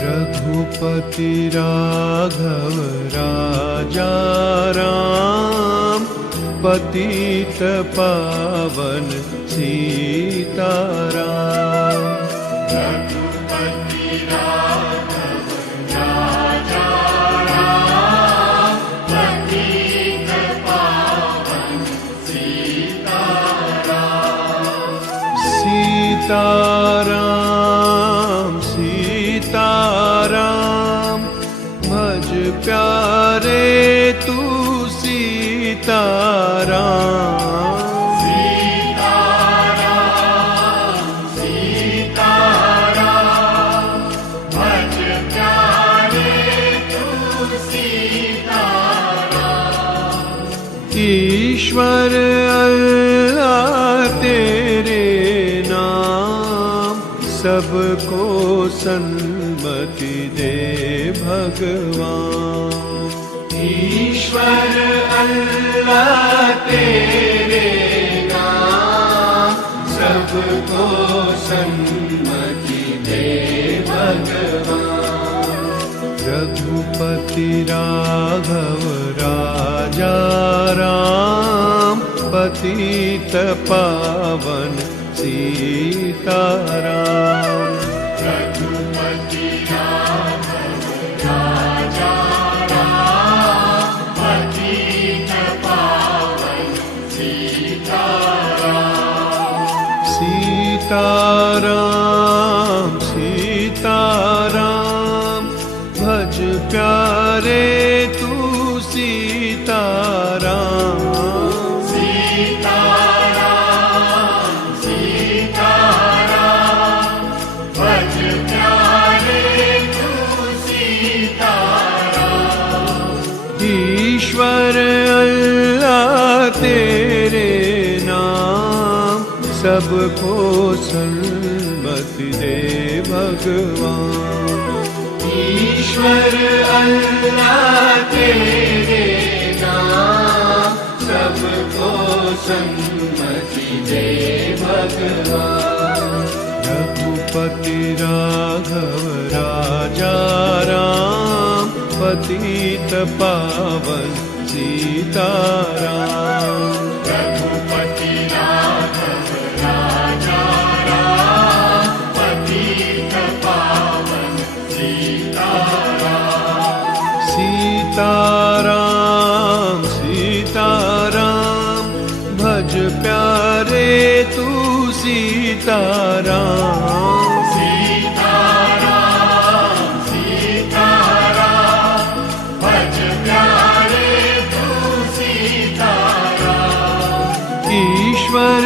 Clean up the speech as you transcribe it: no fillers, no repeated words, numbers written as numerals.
रघुपति राघव राजा राम, पतित पावन सीताराम। रघुपति राघव राजा राम, पतित पावन सीताराम। सीताराम सीताराम, भज प्यारे तू सीताराम। सीताराम सीताराम, भज प्यारे तू सीताराम। ईश्वर अल्लाह तेरे नाम, सबको सन्मति दे भगवान। ईश्वर अल्लाह तेरे नाम, सबको सन्मति दे भगवान। रघुपति राघव राजा राम, पतित पावन सीताराम। रघुपति राघव राजा राम, पतित पावन सीताराम। सीताराम सीताराम, भज प्यारे तू सीताराम। सीताराम सीताराम, भज प्यारे तू सीताराम। ईश्वर अल्लाह तेरे नाम, सबको सन्मति दे भगवान। ईश्वर अल्लाह तेरे नाम, सबको सन्मति दे भगवान। रघुपति राघव राजा राम, पतित पावन सीताराम। रघुपति राघव राजा राम, पतित पावन सीताराम। सीताराम सीताराम, भज प्यारे तू सीताराम। सीताराम सीताराम, भज प्यारे तू सीताराम। ईश्वर